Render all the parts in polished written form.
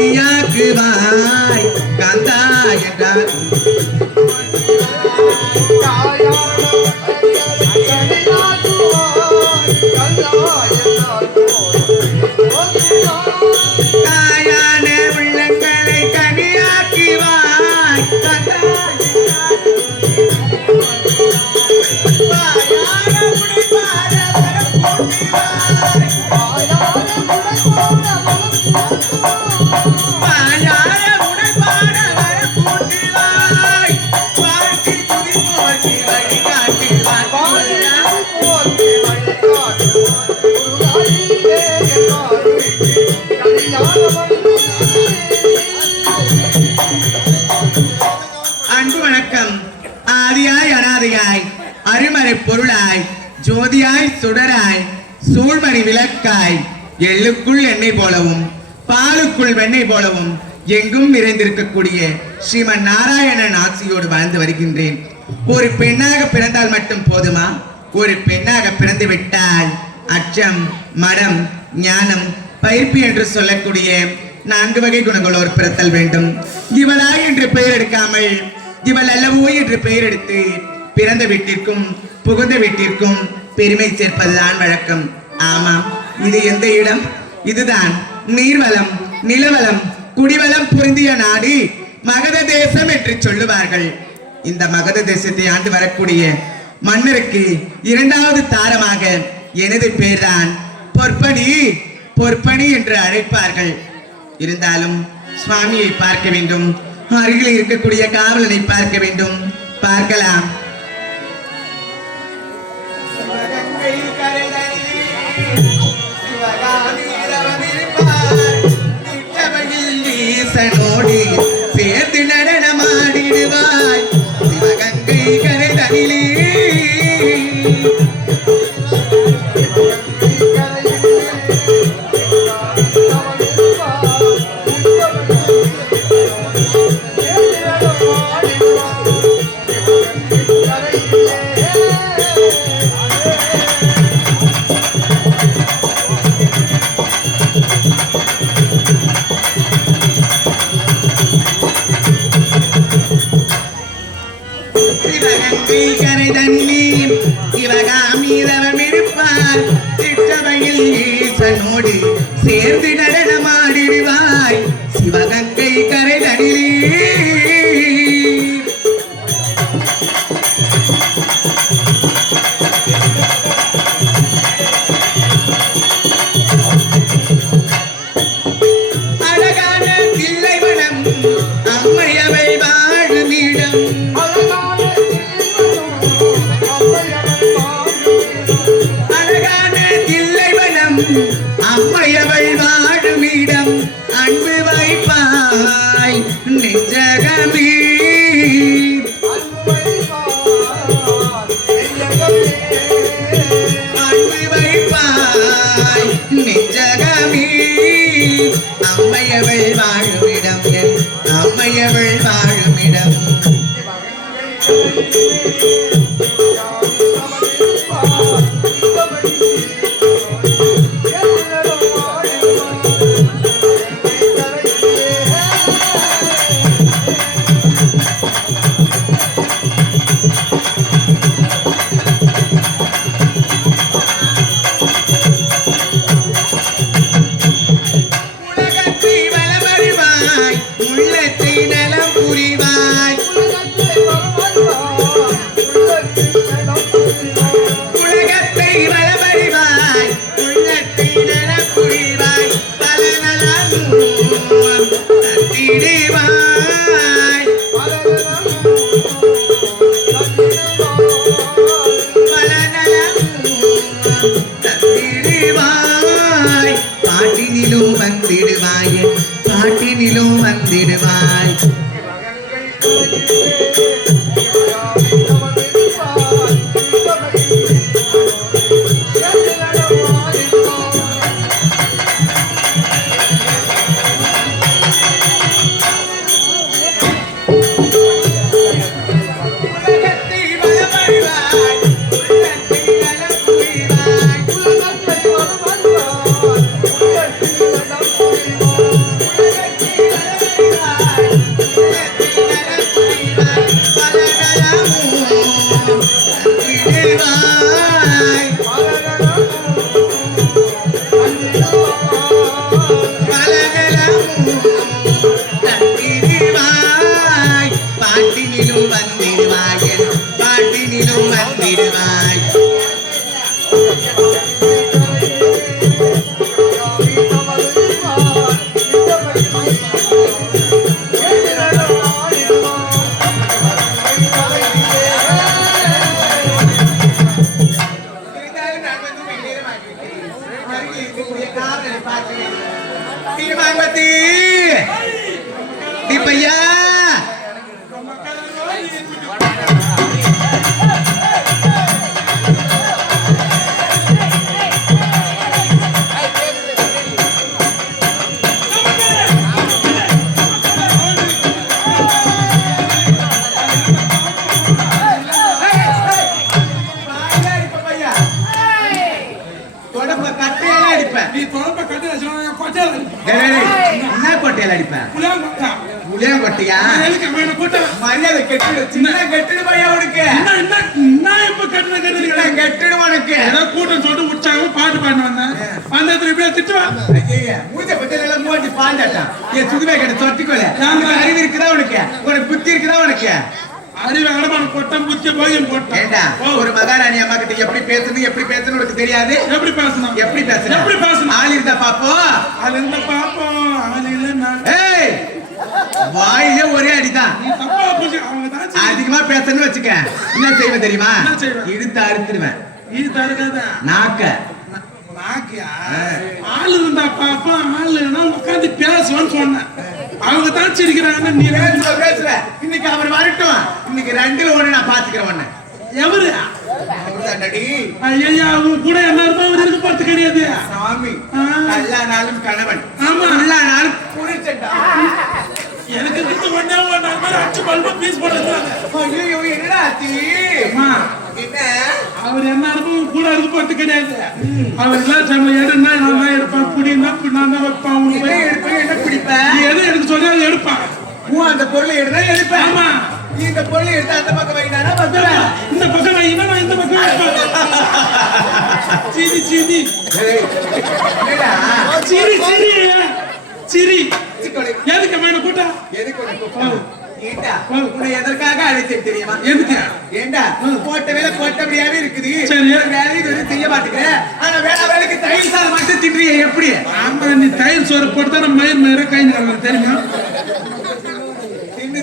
கனியாக்குவாய் காந்தா என்றார் தாயான உள்ளங்களை கனியாக்குவாய் காந்தா அன்பு வணக்கம். ஆதியாய் அனாதியாய் அருமறை பொருளாய் ஜோதியாய் சுடராய் சூழ்மணி விளக்காய் எள்ளுக்குள் எண்ணெய் போலவும் பாலுக்குள் வெண்ணெய் போலவும் எங்கும் நிறைந்திருக்கக்கூடிய ஸ்ரீமன் நாராயணன் ஆட்சியோடு வாழ்ந்து வருகின்றேன். ஒரு பெண்ணாக பிறந்தால் மட்டும் போதுமா? ஒரு பெண்ணாக பிறந்து விட்டால் அச்சம், மடம், ஞானம், பயிர்ப்பு என்று சொல்லக்கூடிய 4 வகை குணங்களோடு பிறத்தல் வேண்டும். இவளாய் என்று பெயர் எடுக்காமல் இவள் அல்லவோ என்று பெயர் எடுத்து பிறந்த வீட்டிற்கும் புகுந்த வீட்டிற்கும் பெருமை சேர்ப்பதுதான் வழக்கம். ஆமாம், இது எந்த இடம்? இதுதான் நீர்வளம், நிலவளம், குடிவளம் பொருந்திய நாடு மகத தேசம் என்று சொல்லுவார்கள். இந்த மகத தேசத்தை ஆண்டு வரக்கூடிய மன்னருக்கு 2வது தாரமாக எனது பேர்தான் பொற்பணி. பொற்பணி என்று அழைப்பார்கள். இருந்தாலும் சுவாமியை பார்க்க வேண்டும், அருகில் இருக்கக்கூடிய காவலனை பார்க்க வேண்டும். பார்க்கலாம். சேர்த்து நடனமாடிடுவாய் சிவகங்கை கரைதனிலே. சேர்ந்து நடனமாடிடுவாய் சிவகங்கை கரைதனிலே. அழகான தில்லைவனம் அம்மையவை வாழும் இடம். அழகான தில்லைவனம் அம்மையவள் வாழும் இடம். அன்பு வைப்பாய் நெஞ்சகமே. அன்பு வைப்பாய் நெஞ்சகமே. அம்மையவள் வாழும் இடம், அம்மையவள் வாழும் இடம். பையா மரியாதை கெட்டு சின்ன கெட்டுடு பையா உனக்கு கெட்டுடு உனக்கு கூட்டம் சொல்லிட்டு உற்சாகமா பாட்டு பாடினு வந்தேன் அந்த இப்படியா திட்டுவான் மூஞ்ச பத்தி மூஞ்சி பாண்டாட்டான் என் சுதுவே கிட்ட சொட்டிக்கோல அறிவு இருக்குதா உனக்கு உனக்கு புத்தி இருக்குதா உனக்கு அறிவு அடமான போட்டேன் புத்திய போயும் போட்டேன் ஒரு மகாராணி அம்மா கிட்ட எப்படி பேசணும் உனக்கு தெரியாது எப்படி பேசணும் ஆள் இருந்தா பாப்போம் வாயிலே ஒரே அடிதான் அதிகமா பேசணும்னு வச்சுக்க என்ன செய்வேன் தெரியுமா இழுத்து அறுத்துருவேன் நாக்க ஆள் இருந்தா பாப்பா ஆள் உட்காந்து பேசுவான்னு சொன்னேன் அவங்க தான் சிரிக்கிறாங்க நீ பேசுற இன்னைக்கு அவர் வரட்டும் இன்னைக்கு ரெண்டுல ஒண்ணு நான் பாத்துக்கிறேன் ஒண்ணு எவரு ஐயா அவங்க கூட எல்லாருமே இருக்கு பார்த்து கிடையாது சாமி எல்லா நாளும் கணவன் ஆமா எல்லா நாளும் புரிச்சண்டா எனக்கு ஒண்ணே அச்சு பல்பு பீஸ் போட்டுறாங்க ஐயோ என்னடா ஆச்சி என்ன அவர் எல்லாருக்கும் கூட இருக்கு பார்த்து கிடையாது அவர் எல்லாம் நம்ம எடுனா நான் தான் எடுப்பேன் புடினா நான் தான் வைப்பேன் அவங்க எடுப்பேன் என்ன பிடிப்பேன் நீ எது எடுத்து சொன்னா எடுப்பான் அந்த பொருளை எடுனா எடுப்பேன் ஆமா இந்த பொருளை எடுத்து அந்த பக்கம் வைக்கிறானா பக்கறேன் இந்த பக்கம் வைனா நான் இந்த பக்கம் வைப்பேன் சீனி என்னடா சீரி எதுக்கு மேல கூட்டா எதுக்கு கூட்டா ஏண்டா உன்னை எதற்காக அழைத்தேன் தெரியுமா எதுக்கு ஏண்டா போட்ட வேலை போட்டபடியாவே இருக்குது சரி வேலையை எதுவும் செய்ய மாட்டேங்கிற ஆனா வேலைக்கு தயிர் சாதம் மட்டும் தின்றிய எப்படி ஆமா நீ தயிர் சோறு போட்டு நம்ம மயிர் கை நிறலாம் தெரியுமா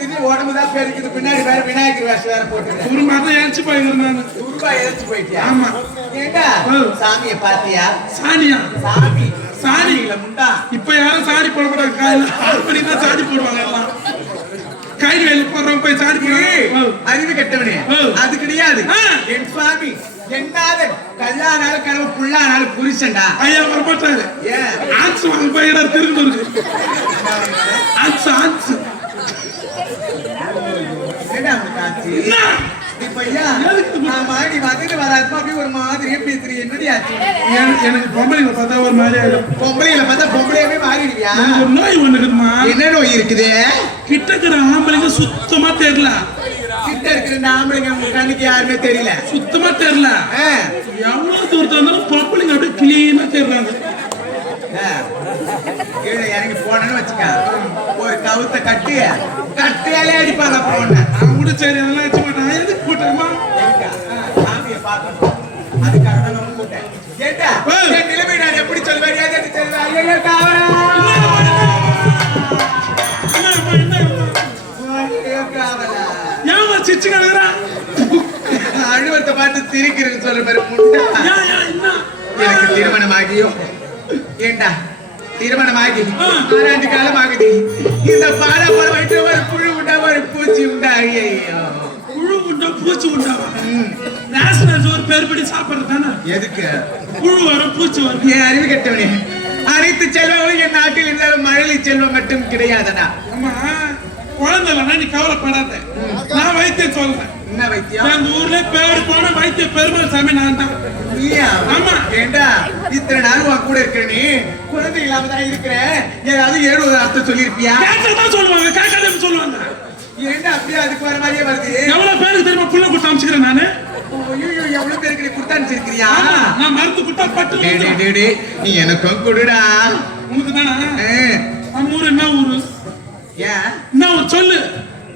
தின்னு உடம்புதான் பெருக்குது பின்னாடி வேற விநாயகர் வேஷம் வேற போட்டு ஒரு மாதிரி இறச்சி போயிருந்தேன் நான் துருபா இறச்சி போயிட்டியா ஆமா ஏண்டா சாமியை பாத்தியா சாணியில முண்டா இப்ப யாரும் சாணி போட மாட்டாங்க காலையில 6 மணிக்கு தான் சாணி போடுவாங்க எல்லாம் கையில் வேலை போடுறவங்க போய் சாணி போடுவாங்க அறிவு கெட்டவனே அது கிடையாது என் சுவாமி என்னால கல்யாணால கனவு புள்ளானாலும் புரிச்சண்டா ஐயா வர மாட்டாரு ஆன்ஸ் வாங்க போய் திருந்தூருக்கு ஆன்ஸ் என்ன காட்சி ஒரு மாதிரியே பேசுறீங்க என்னடி ஆச்சு எனக்கு பொம்பளைகளை பார்த்தா ஒரு மாதிரி பொம்பளைகளை பார்த்தா பொம்பளையாவே மாறிடுவியா ஒரு நோய் ஒண்ணு இருக்குமா என்ன நோய் இருக்குது கிட்ட இருக்கிற ஆம்பளைங்க சுத்தமா தெரியல கிட்ட இருக்கிற ஆம்பளைங்க உங்க கண்ணுக்கு யாருமே தெரியல சுத்தமா தெரியல எவ்வளவு தூரத்துல இருந்தாலும் பொம்பளைங்க அப்படியே கிளீனா தெரியறாங்க கீழே இறங்கி போனேன்னு வச்சுக்க ஒரு கவுத்த கட்டியாலே அடிப்பாங்க போன நான் கூட சரி அதெல்லாம் வச்சு மாட்டேன் எதுக்கு கூட்டமா சாமியை பார்க்கணும் அதுக்காக தான் நம்ம கூட்டேன் கேட்டா என் நிலைமை நான் எப்படி சொல்வேன் ஏதாவது சொல்வேன் சிச்சு கலகுறா அழுவத்தை பார்த்து திரிக்கிறேன்னு சொல்ற மாதிரி முட்டா எனக்கு திருமணம் ஆகியும் ஏண்டா திருமணமாகி 6 ஆண்டு காலம் ஆகுது இந்த பாட போல வைத்து ஒரு புழு உண்டா ஒரு பூச்சி உண்டா ஐயோ புழு உண்டா பூச்சி உண்டா நேஷனல் ஒரு பேர்படி சாப்பிடுறதானே எதுக்கு புழு வரும் பூச்சி வரும் ஏன் அறிவு கெட்டவனே அனைத்து செல்வங்களும் என் நாட்டில் இருந்தாலும் மழலை செல்வம் மட்டும் கிடையாதடா ஆமா குழந்தைலன்னா நீ கவலைப்படாத நான் வைத்தியம் சொல்றேன் என்ன வைத்தியம் அந்த ஊர்ல பேர் போன வைத்திய பெருமாள் சாமி நான் தான் ஆமா ஏண்டா இத்தனை நாள் உன் கூட இருக்கிற நீ குழந்தை இல்லாம தான் இருக்கிற ஏதாவது 7 அர்த்தம் சொல்லிருப்பியா கேட்டதான் சொல்லுவாங்க கேட்காத சொல்லுவாங்க ஏண்டா அப்படியே அதுக்கு வர மாதிரியே வருது எவ்வளவு பேருக்கு தெரியுமா புள்ள கொடுத்து அனுப்பிச்சுக்கிறேன் நானு ஐயோ எவ்வளவு பேருக்கு நீ கொடுத்து அனுப்பிச்சிருக்கிறியா நான் மருந்து கொடுத்தா பட்டு நீ எனக்கும் கொடுடா உனக்கு தானா நம்ம ஊர் என்ன ஊரு ஏன் என்ன ஊர் சொல்லு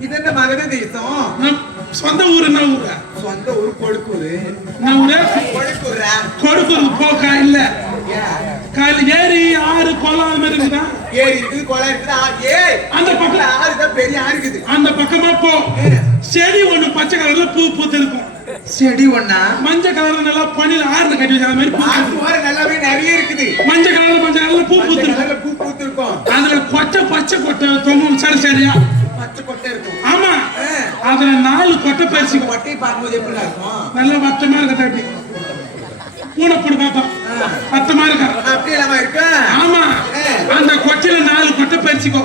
இது என்ன மகத தேசம் சொந்த ஊர் என்ன ஊரு சொந்த ஊர் கொடுக்கூரு என்ன ஊரு கொடுக்கூரு போக்கா இல்ல கால ஏரி ஆறு குளம் இருக்குதா ஏரி இருக்குது குளம் இருக்குது அந்த பக்கம் ஆறு தான் பெரிய ஆறு இருக்குது அந்த பக்கமா போ செடி ஒண்ணு பச்சை கலர்ல பூ பூத்து இருக்கும் செடி ஒண்ணா மஞ்சள் கலர்ல நல்லா பனில ஆறுல கட்டி வச்ச மாதிரி ஆத்து ஓர நல்லாவே நிறைய இருக்குது. மஞ்சள் கலர்ல கொஞ்சம் நல்லா பூ பூத்து நல்ல பூ பூத்திருக்கும். அதுல கொட்டை பச்சை கொட்டை தொங்கும் சரி சரியா பச்சை கொட்டை இருக்கும். ஆமா அதுல 4 கொட்டை பறிச்சுக்கோ. கொட்டையை பார்க்கும்போது எப்படி இருக்கும்? நல்ல வட்டமா இருக்க தட்டி பூனை போட்டு பார்த்தோம் வட்டமா இருக்கா அப்படி இல்லாம இருக்கு. ஆமா அந்த கொட்டையில 4 கொட்டை பறிச்சுக்கோ.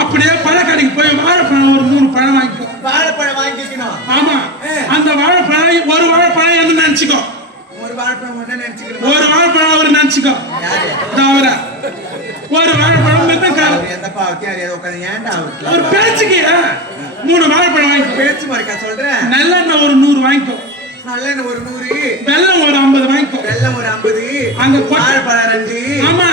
அப்படியே பழக்கடைக்கு போய் வாழைப்பழம் ஒரு 3 பழம் வாங்கிக்கோ. வாழைப்பழம் வாங்கிக்கணும். ஆமா அந்த வாழைப்பழம் ஒரு வாழைப்பழம் என்ன நினைச்சுக்கோ. ஒரு வாழைப்பழம் ஒண்ணு நினைச்சுக்கணும். ஒரு வாழைப்பழம் அவர் நினைச்சுக்கோ. தவிர ஒரு வாழைப்பழம் மெத்தக்கார எந்த பாவத்தையும் அறியாத உட்காந்து ஏன்டா ஒரு பேச்சுக்கு 3 வாழைப்பழம் வாங்கிக்கோ. பேச்சு மறைக்கா சொல்றேன். நல்லெண்ணெய் ஒரு 100 வாங்கிக்கோ. நல்லெண்ணெய் ஒரு 100. வெல்லம் ஒரு 50 வாங்கிக்கோ. வெல்லம் ஒரு 50. அந்த வாழைப்பழம் 2. ஆமா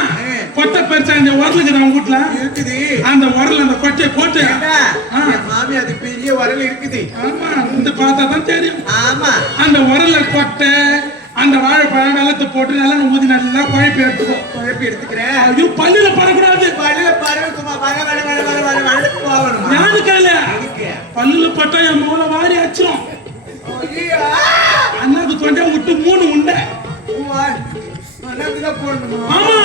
கொட்டை பறிச்சா அந்த உரலுக்கு அவங்க வீட்டுல இருக்குது. அந்த உரல் அந்த கொட்டையை போட்டு மாமி அது பெரிய உரல் இருக்குது. ஆமா இந்த பார்த்தா தான் தெரியும். ஆமா அந்த உரல்ல கொட்டை அந்த வாழைப்பழம் வெள்ளத்தை போட்டு நல்லா ஊதி நல்லா குழப்பி எடுத்துக்கோ. குழப்பி எடுத்துக்கிறேன். ஐயோ பல்லுல படக்கூடாது. பல்லுல பரவ சும்மா போகணும். யாருக்கு இல்ல பல்லுல பட்டா என் மூளை வாரி அச்சிரும். அண்ணாக்கு தொண்டை விட்டு 3 உண்டை. ஆமா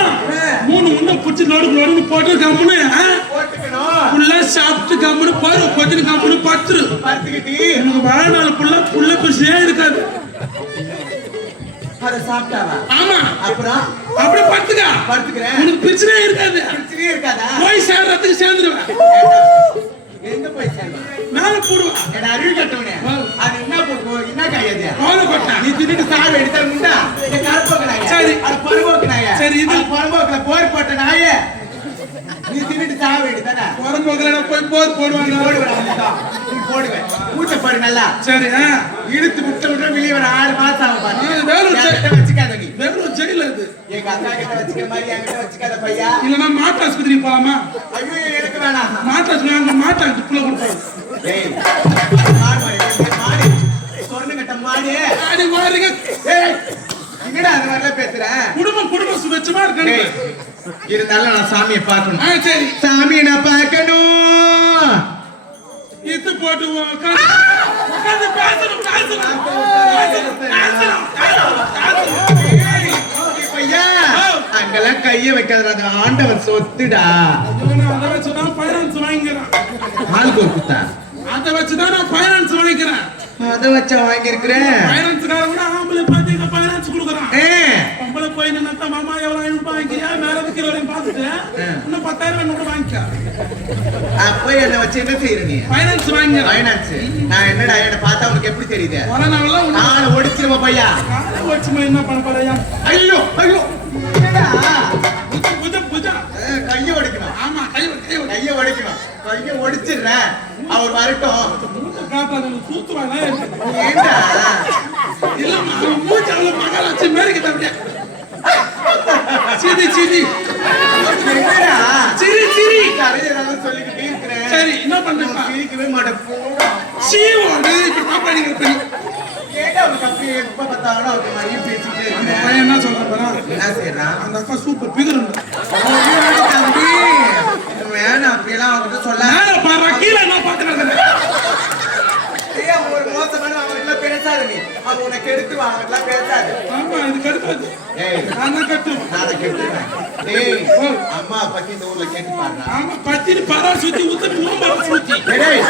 3 உண்டை பிடிச்சி நொடுக்கு போட்டு கம்முன்னு ஃபுல்லா சாப்பிட்டு கம்முன்னு பாரு கொஞ்சம் கம்முன்னு பத்துரு. எனக்கு வாழ்நாள் புள்ள பிரச்சனையே இருக்காது. அத சாப்பிட்டாவா? ஆமா அப்புறம் அப்படியே படுத்துக்கா. படுத்துக்கிறேன். உனக்கு பிரச்சனையே இருக்காது. பிரச்சனையே இருக்காதா? போய் சேர்றதுக்கு சேர்ந்துருவேன். எங்க போய் சேர்ந்தா? மேல போடுவேன். என்ன அறிவு கட்டவனே? அது என்ன போடுவோ? என்ன காயது? கோல கொட்டா. நீ தின்னுட்டு சாவு எடுத்தா முண்டா. இந்த கருப்போக்கு நாயே. சரி. அது பரவோக்கு நாயே. சரி இது பரவோக்குல போர் போட்ட நாயே. நீ தின்னுட்டு சாவு எடுத்தானே. பரம்போக்குல போய் போர் போடுவாங்க. போடுவா. நீ போடுவே. ஊட்ட பாரு நல்லா. சரி இழுத்து விட்டு வெளிய வர 6 மாசம் ஆகும் பாரு. வேற வச்சுக்காத நீ. வேற ஜெயில இது. எங்க அக்கா கிட்ட வச்சுக்க மாதிரி என்கிட்ட வச்சுக்காத பையா. இல்லனா மாட்டு ஆஸ்பத்திரி போலாமா? ஐயோ எனக்கு வேணாம். மாட்டு ஆஸ்பத்திரி அங்க மாட்டாக்கு புள்ள கொடுப்பாங்க. ஏய் மாடு சொர்ணங்கட்ட மாடு அடி வாருங்க. ஏய் என்னடா அந்த மாதிரில பேசுற? குடும்பம் சுபச்சமா இருக்கு. இருந்தாலும் நான் சாமியை பார்க்கணும். சரி சாமியை நான் பார்க்கணும். இது போட்டு உட்கார்ந்து பேசணும். பையா அங்கெல்லாம் கைய வைக்காத. அது ஆண்டவர் சொத்துடா. அதை வச்சுதான் பைனான்ஸ் வாங்கிக்கிறேன். ஆளுக்கு ஒரு குத்தா. அதை வச்சுதான் நான் பைனான்ஸ் வாங்கிக்கிறேன். அதை வச்சா வாங்கிருக்கிறேன். பைனான்ஸ்கார கூட ஆம்பளை பாத்தீங்கன்னா பைனான்ஸ் கொடுக்குறான். பொம்பளை போய் நின்னா மாமா எவ்வளவு 500 ரூபாய் வாங்கிக்கியா மேல இருக்கிற வரையும் பார்த்துட்டு இன்னும் 10,000 கூட வாங்கிக்க. அப்ப என்ன வச்சு என்ன செய்யற நீ? பைனான்ஸ் வாங்க. பைனான்ஸ் நான் என்னடா என்ன பார்த்தா உனக்கு எப்படி தெரியுது? வரனால நான் ஒடிச்சிருவ பையா. காலை ஒடிச்சுமா என்ன பண்ண போறியா? ஐயோ ஐயோ என்னடா புஜா கைய ஒடிக்கணும். ஆமா கைய ஒடிக்கணும். கைய ஒடிச்சிடுறேன். அவர் வரட்டும். காட்டாத சூத்துவானா ஏண்டா இல்ல மூஞ்சால மகாலட்சுமி மாதிரி கிட்ட அப்படியே சிரி என்னடா சிரி கரையறத சொல்லிக்கிட்டே இருக்கறேன். சரி என்ன பண்ணப்பா? சிரிக்கவே மாட்டேன். சீவோடு இப்ப பாப்பாடிங்க பண்ணி கேட்டா அவனுக்கு அப்படியே எப்ப பார்த்தாலும் அவங்க மாதிரி பேசிட்டே இருக்கேன். பையன் என்ன சொல்றா? என்ன செய்யறான்? அந்த அக்கா சூப்பர் பிகர் தம்பி வேணா அப்படியெல்லாம் அவங்ககிட்ட சொல்ல. நான் பாரு கீழே என்ன பாக்குறேன். ஒரு மோசமான அவங்ககிட்ட பேசாத நீ. அவங்க உனக்கு எடுத்து அவங்ககிட்ட பேசாத. ஆமா இது கடுக்காது. நான் கட்டுவேன். நான் கட்டுவேன். டேய் அம்மா பத்தி இந்த ஊர்ல கேட்டு பாருடா. ஆமா பத்திரி பரா சுத்தி உத்தமி ஓம்பரா சுத்தி. டேய்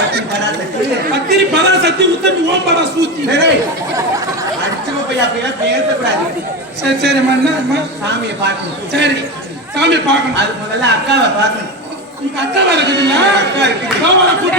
பத்தி பரா சுத்தி. பத்திரி பரா சுத்தி உத்தமி ஓம்பரா சுத்தி. டேய் அடிச்சுமா போய் அப்படியே பேசக்கூடாது. சரி மண்ணா சாமியை பார்க்கணும். சரி சாமியை பார்க்கணும். அது முதல்ல அக்காவை பார்க்கணும். உங்க அக்காவா இருக்குதுல்ல? அக்கா இருக்குது. கோவலா கூட்டி